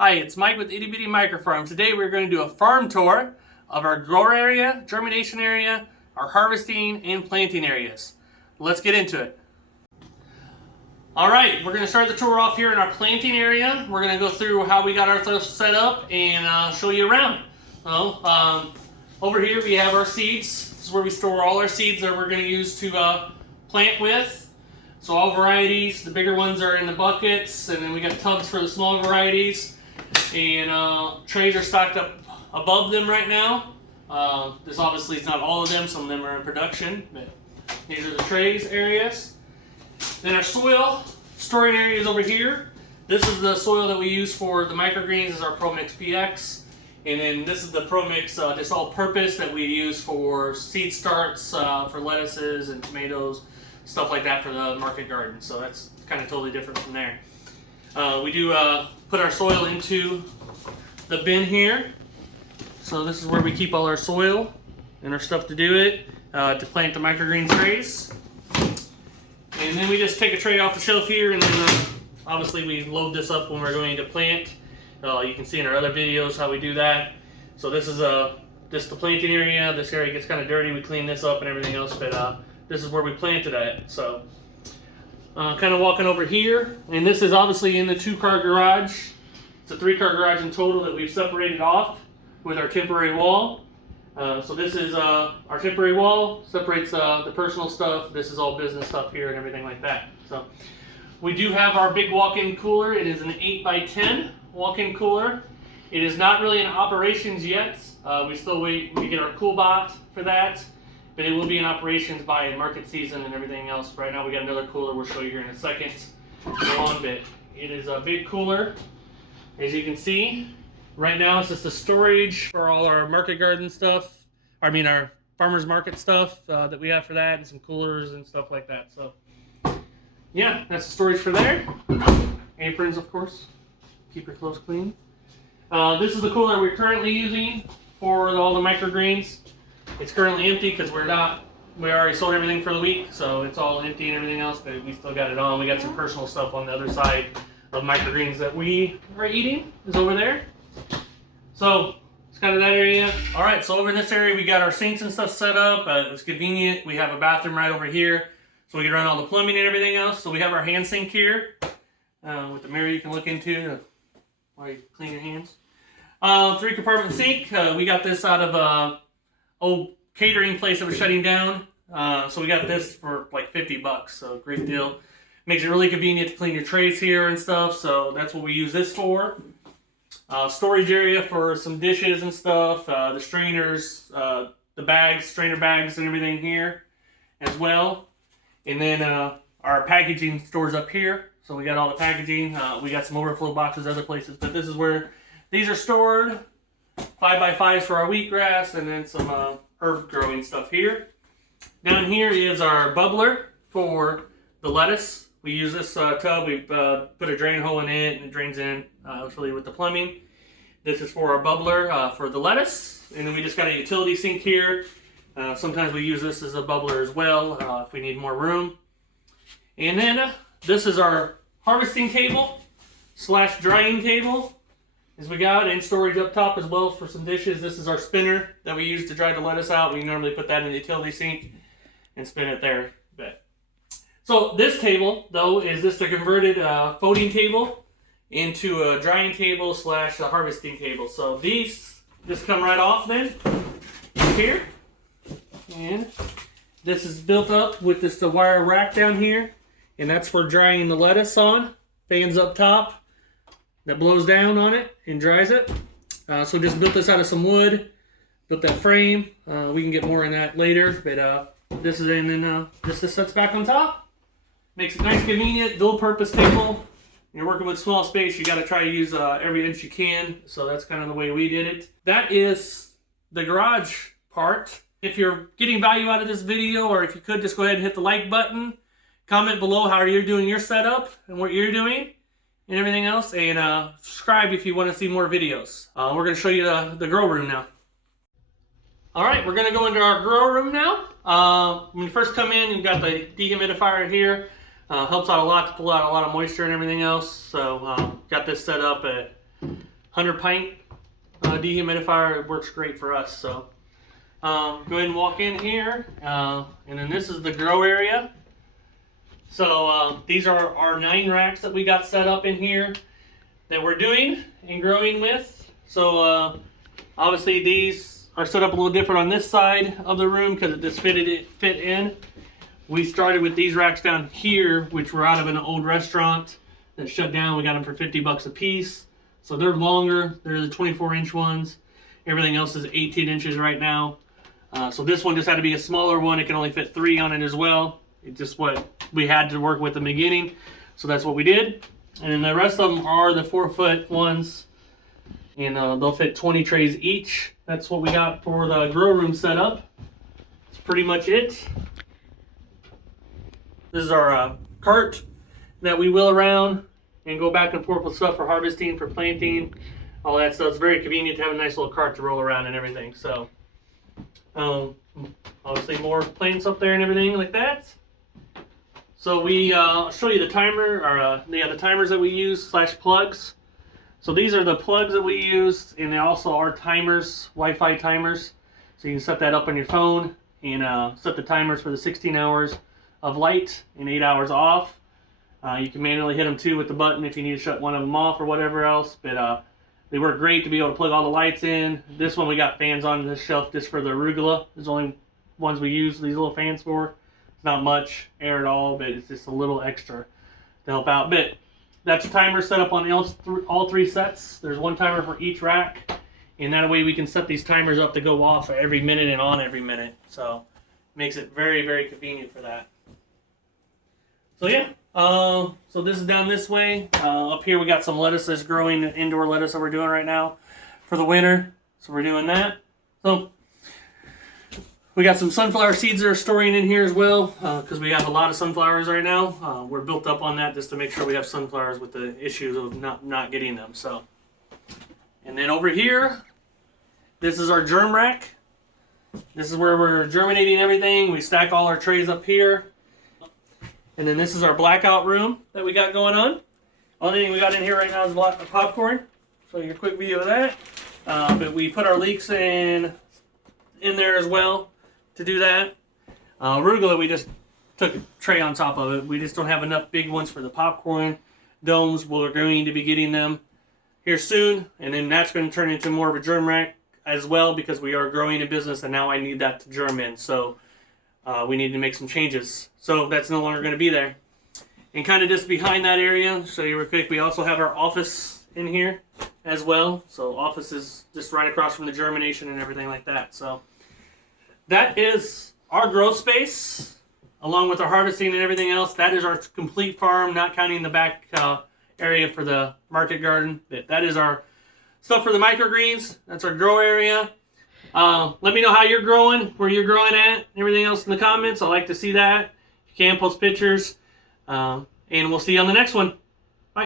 Hi, it's Mike with Itty Bitty Micro Farm. Today we're going to do a farm tour of our grower area, germination area, our harvesting and planting areas. Let's get into it. Alright, we're going to start the tour off here in our planting area. We're going to go through how we got ourselves set up and show you around. Over here we have our seeds. This is where we store all our seeds that we're going to use to plant with. So all varieties, the bigger ones are in the buckets, and then we got tubs for the smaller varieties. And trays are stocked up above them right now. This obviously is not all of them, some of them are in production, but these are the trays areas. Then our soil storing area is over here. This is the soil that we use for the microgreens, is our ProMix PX. And then this is the ProMix just all-purpose that we use for seed starts for lettuces and tomatoes, stuff like that for the market garden. So that's kind of totally different from there. We do put our soil into the bin here. So this is where we keep all our soil and our stuff to do it, to plant the microgreen trays. And then we just take a tray off the shelf here, and then obviously we load this up when we're going to plant. You can see in our other videos how we do that. So this is just the planting area. This area gets kind of dirty. We clean this up and everything else, but this is where we planted at. So kind of walking over here, and this is obviously in the 2-car garage. It's a 3-car garage in total that we've separated off with our temporary wall. So this is our temporary wall, separates the personal stuff. This is all business stuff here and everything like that. So we do have our big walk-in cooler. It is an 8x10 walk-in cooler. It is not really in operations yet. We still wait, we get our cool bot for that. But it will be in operations by market season and everything else. Right now we got another cooler we'll show you here in a second. Go on, but it is a big cooler. As you can see, right now it's just a storage for all our market garden stuff. Our farmers market stuff that we have for that, and some coolers and stuff like that. So yeah, that's the storage for there. Aprons, of course. Keep your clothes clean. This is the cooler we're currently using for all the microgreens. It's currently empty because we already sold everything for the week, so it's all empty and everything else, but we still got it on. We got some personal stuff on the other side of microgreens that we are eating, is over there. So it's kind of that area. All right, so over in this area we got our sinks and stuff set up. It's convenient. We have a bathroom right over here, so we can run all the plumbing and everything else. So we have our hand sink here with the mirror you can look into while you clean your hands. 3-compartment sink. We got this out of old catering place that was shutting down. So we got this for like $50, so great deal. Makes it really convenient to clean your trays here and stuff, so that's what we use this for. Storage area for some dishes and stuff, the strainers, the bags, strainer bags and everything here as well. And then our packaging stores up here, so we got all the packaging. We got some overflow boxes other places, but this is where these are stored. 5x5s for our wheatgrass, and then some herb growing stuff here. Down here is our bubbler for the lettuce. We use this tub. We put a drain hole in it, and it drains in. It's really with the plumbing. This is for our bubbler for the lettuce, and then we just got a utility sink here. Sometimes we use this as a bubbler as well if we need more room. And then this is our harvesting table / drying table. As we got, and storage up top as well for some dishes. This is our spinner that we use to dry the lettuce out. We normally put that in the utility sink and spin it there. So this table, though, is just a converted folding table into a drying table / a harvesting table. So these just come right off then here. And this is built up with this wire rack down here. And that's for drying the lettuce on. Fans up top that blows down on it and dries it. So just built this out of some wood, built that frame. We can get more in that later, but this is in, and this sets back on top. Makes it nice, convenient, dual-purpose table. When you're working with small space, you got to try to use every inch you can. So that's kind of the way we did it. That is the garage part. If you're getting value out of this video, or if you could, just go ahead and hit the like button. Comment below how you're doing your setup and what you're doing and everything else, and subscribe if you want to see more videos. We're going to show you the grow room now. Alright, we're going to go into our grow room now. When you first come in, you've got the dehumidifier here. Helps out a lot to pull out a lot of moisture and everything else. So got this set up at 100 pint dehumidifier. It works great for us. So go ahead and walk in here, and then this is the grow area. So these are our 9 racks that we got set up in here that we're doing and growing with. So obviously these are set up a little different on this side of the room because it just fit in. We started with these racks down here, which were out of an old restaurant that shut down. We got them for 50 bucks a piece. So they're longer. They're the 24-inch ones. Everything else is 18 inches right now. So this one just had to be a smaller one. It can only fit 3 on it as well. It's just what we had to work with in the beginning. So that's what we did. And then the rest of them are the 4-foot ones. And they'll fit 20 trays each. That's what we got for the grow room setup. That's pretty much it. This is our cart that we wheel around and go back and forth with stuff for harvesting, for planting, all that stuff. It's very convenient to have a nice little cart to roll around and everything. So, obviously more plants up there and everything like that. So we show you the timer, or the timers that we use / plugs. So these are the plugs that we use, and they also are timers, Wi-Fi timers. So you can set that up on your phone and set the timers for the 16 hours of light and 8 hours off. You can manually hit them too with the button if you need to shut one of them off or whatever else. But they work great to be able to plug all the lights in. This one we got fans on this shelf just for the arugula. There's only ones we use these little fans for. It's not much air at all, but it's just a little extra to help out. But that's your timer set up on all 3 sets. There's one timer for each rack. And that way we can set these timers up to go off every minute and on every minute. So makes it very, very convenient for that. So yeah, so this is down this way. Up here we got some lettuce that's growing, indoor lettuce that we're doing right now for the winter. So we're doing that. So we got some sunflower seeds that are storing in here as well because we have a lot of sunflowers right now. We're built up on that just to make sure we have sunflowers with the issues of not getting them. So, and then over here, this is our germ rack. This is where we're germinating everything. We stack all our trays up here. And then this is our blackout room that we got going on. Only thing we got in here right now is popcorn. So your quick video of that. But we put our leeks in there as well to do that. Arugula, we just took a tray on top of it. We just don't have enough big ones for the popcorn domes. We're going to be getting them here soon. And then that's going to turn into more of a germ rack as well because we are growing a business and now I need that to germ in. So we need to make some changes. So that's no longer going to be there. And kind of just behind that area, show you real quick, we also have our office in here as well. So office is just right across from the germination and everything like that. So that is our grow space, along with our harvesting and everything else. That is our complete farm, not counting the back area for the market garden. But that is our stuff for the microgreens. That's our grow area. Let me know how you're growing, where you're growing at, everything else in the comments. I like to see that. If you can, post pictures. And we'll see you on the next one.